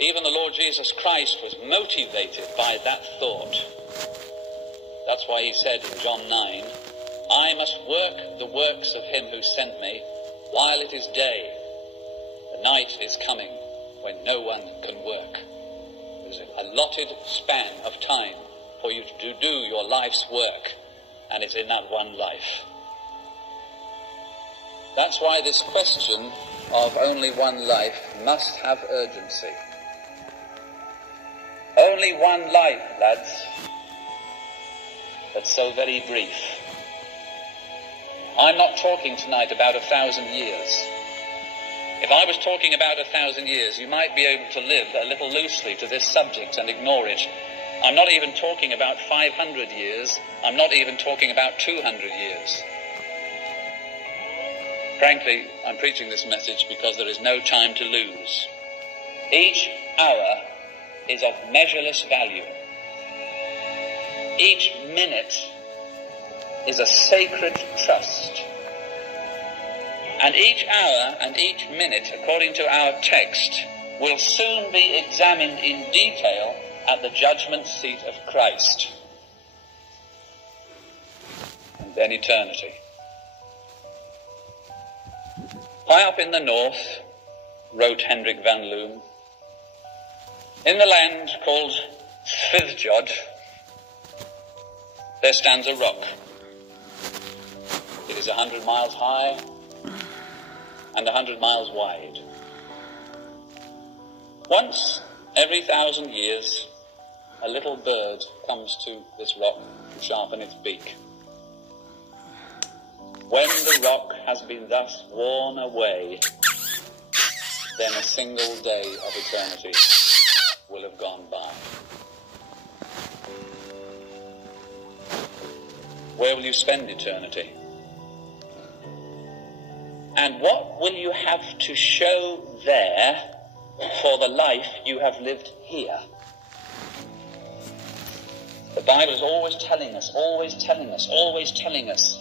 Even the Lord Jesus Christ was motivated by that thought. That's why he said in John 9, I must work the works of him who sent me while it is day. The night is coming when no one can work. There's an allotted span of time for you to do your life's work, and it's in that one life. That's why this question of only one life must have urgency. Only one life, lads, but so very brief. I'm not talking tonight about 1,000 years. If I was talking about 1,000 years, you might be able to live a little loosely to this subject and ignore it. I'm not even talking about 500 years. I'm not even talking about 200 years. Frankly, I'm preaching this message because there is no time to lose. Each hour is of measureless value. Each minute is a sacred trust. And each hour and each minute, according to our text, will soon be examined in detail at the judgment seat of Christ. And then eternity. High up in the north, wrote Hendrik van Loon, in the land called Svithjod, there stands a rock. It is 100 miles high and 100 miles wide. Once every 1,000 years, a little bird comes to this rock to sharpen its beak. When the rock has been thus worn away, then a single day of eternity will have gone by. Where will you spend eternity? And what will you have to show there for the life you have lived here? The Bible is always telling us, always telling us, always telling us.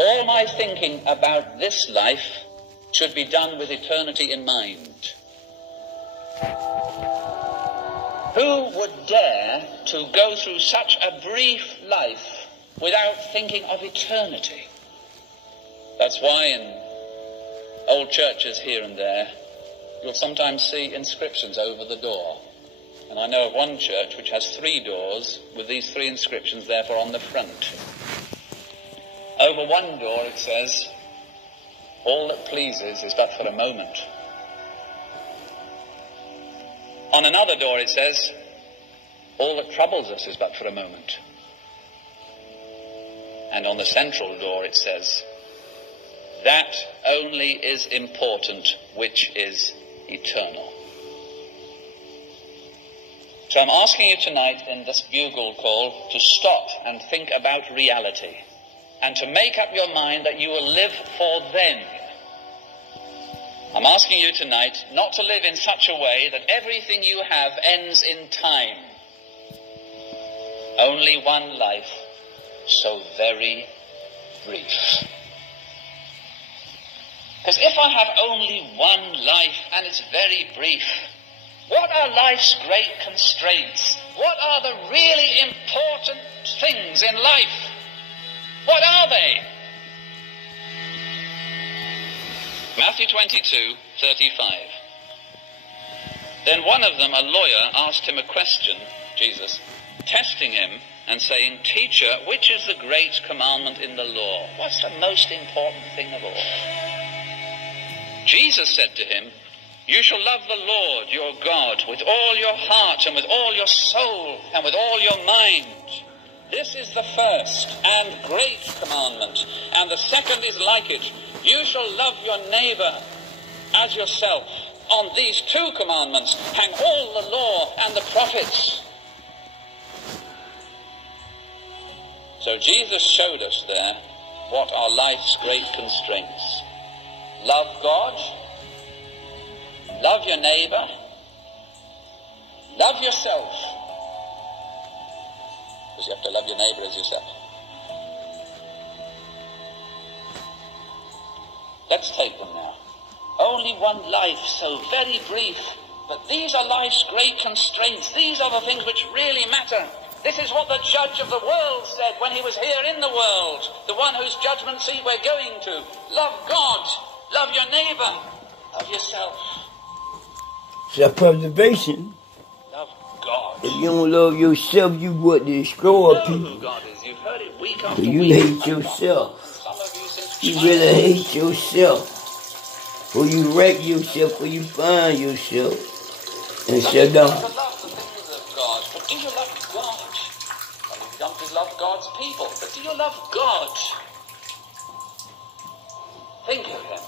All my thinking about this life should be done with eternity in mind. Who would dare to go through such a brief life without thinking of eternity? That's why in old churches here and there, you'll sometimes see inscriptions over the door. And I know of one church which has 3 doors with these 3 inscriptions therefore on the front. Over one door it says, all that pleases is but for a moment. On another door it says, all that troubles us is but for a moment. And on the central door it says, that only is important which is eternal. So I'm asking you tonight in this bugle call to stop and think about reality and to make up your mind that you will live for them. I'm asking you tonight not to live in such a way that everything you have ends in time. Only one life, so very brief. Because if I have only one life and it's very brief, what are life's great constraints? What are the really important things in life? What are they? Matthew 22:35. Then one of them, a lawyer, asked him a question, Jesus, testing him and saying, Teacher, which is the great commandment in the law? What's the most important thing of all? Jesus said to him, you shall love the Lord your God with all your heart and with all your soul and with all your mind. This is the first and great commandment, and the second is like it. You shall love your neighbor as yourself. On these 2 commandments hang all the law and the prophets. So Jesus showed us there what are life's great constraints. Love God, love your neighbor, love yourself. Because you have to love your neighbor as yourself. Let's take them now. only one life, so very brief. But these are life's great constraints. These are the things which really matter. This is what the judge of the world said when he was here in the world, the one whose judgment seat we're going to. Love God, love your neighbor, love yourself. Self-preservation. Love God. If you don't love yourself, you would destroy people. You know who God is. You've heard it week after You week. hate yourself. Some of you since You really hate yourself. Or you wreck yourself, or you find yourself. And shut down. To love the things of God, but do you love God? Well, you don't just love God's people, but do you love God? Think of him.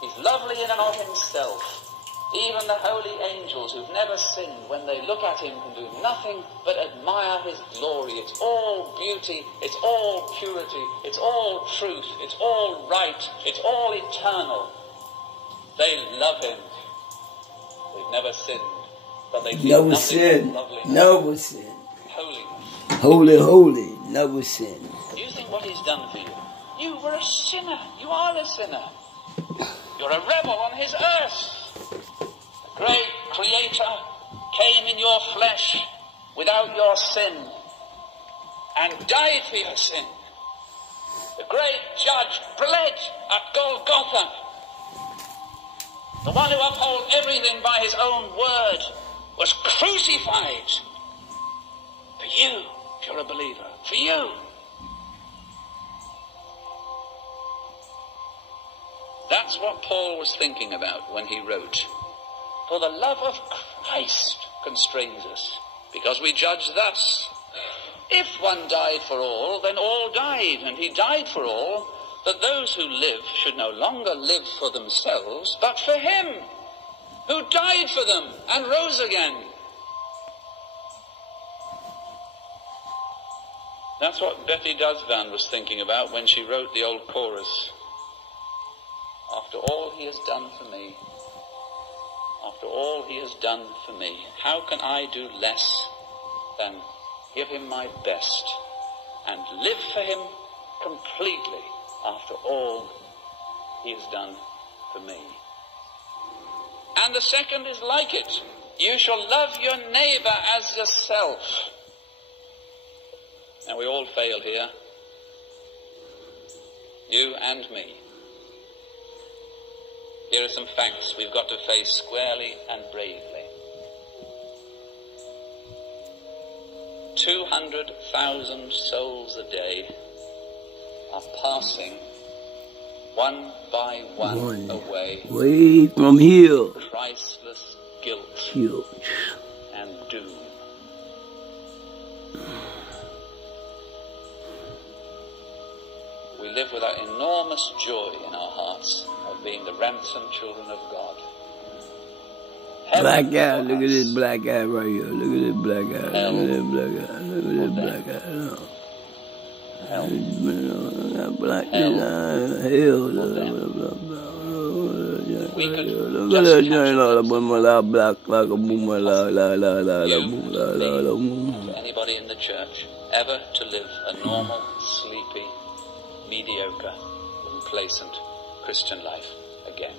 He's lovely in and of himself. Even the holy angels who've never sinned, when they look at him, can do nothing but admire his glory. It's all beauty, it's all purity, it's all truth, it's all right, it's all eternal. They love him. They've never sinned, but they feel never sin. Never sin. Holiness. Holy, holy, never sin. You think what he's done for you? You were a sinner. You are a sinner. You're a rebel on his earth. The great Creator came in your flesh without your sin and died for your sin. The great Judge bled at Golgotha. The one who upholds everything by his own word was crucified for you, if you're a believer, for you. That's what Paul was thinking about when he wrote, "For the love of Christ constrains us, because we judge thus. If one died for all, then all died, and he died for all, that those who live should no longer live for themselves, but for him who died for them and rose again." That's what Betty Dusvan was thinking about when she wrote the old chorus. After all he has done for me, after all he has done for me, how can I do less than give him my best and live for him completely after all he has done for me? And the second is like it. You shall love your neighbor as yourself. Now we all fail here. You and me. Here are some facts we've got to face squarely and bravely. 200,000 souls a day are passing one by one away from here. Christless guilt and doom. We live with that enormous joy in our hearts of being the ransomed children of God. Black guy, look at this black guy right here. Look at this black guy. Look at this black guy. Look at this black guy. Black guy. Hell. Look at that joint all the boom black like a boom for anybody in the church ever to live a normal, sleepy, mediocre, complacent Christian life again.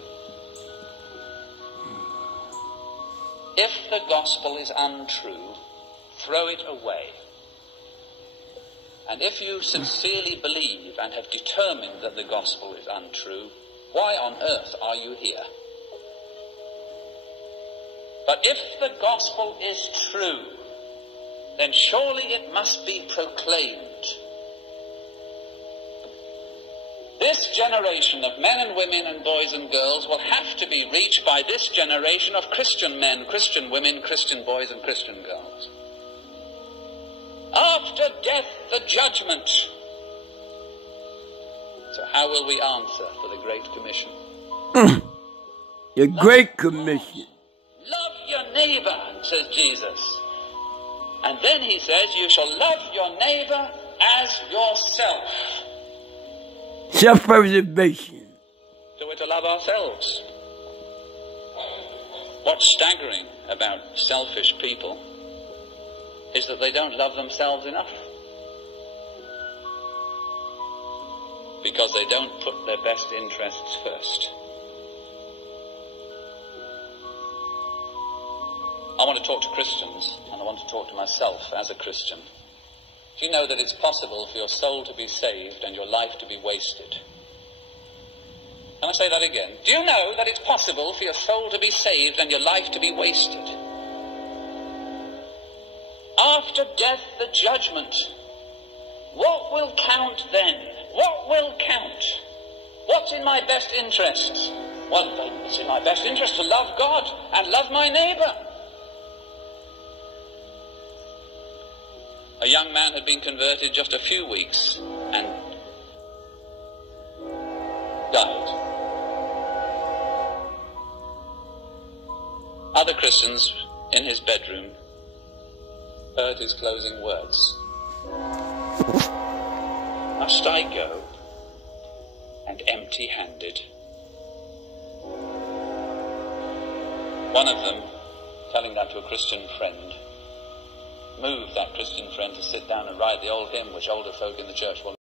If the gospel is untrue, throw it away. And if you sincerely believe and have determined that the gospel is untrue, why on earth are you here? But if the gospel is true, then surely it must be proclaimed. This generation of men and women and boys and girls will have to be reached by this generation of Christian men, Christian women, Christian boys and Christian girls. After death, the judgment. So how will we answer for the Great Commission? The Great Commission. Love your neighbor, says Jesus. And then he says, you shall love your neighbor as yourself. Self-preservation. So we're to love ourselves. What's staggering about selfish people is that they don't love themselves enough. Because they don't put their best interests first. I want to talk to Christians, and I want to talk to myself as a Christian. Do you know that it's possible for your soul to be saved and your life to be wasted? Can I say that again? Do you know that it's possible for your soul to be saved and your life to be wasted? After death, the judgment. What will count then? What will count? What's in my best interests? Well, it's in my best interest to love God and love my neighbor. A young man had been converted just a few weeks and died. Other Christians in his bedroom heard his closing words. Must I go and empty-handed? One of them, telling that to a Christian friend, moved that Christian friend to sit down and write the old hymn which older folk in the church will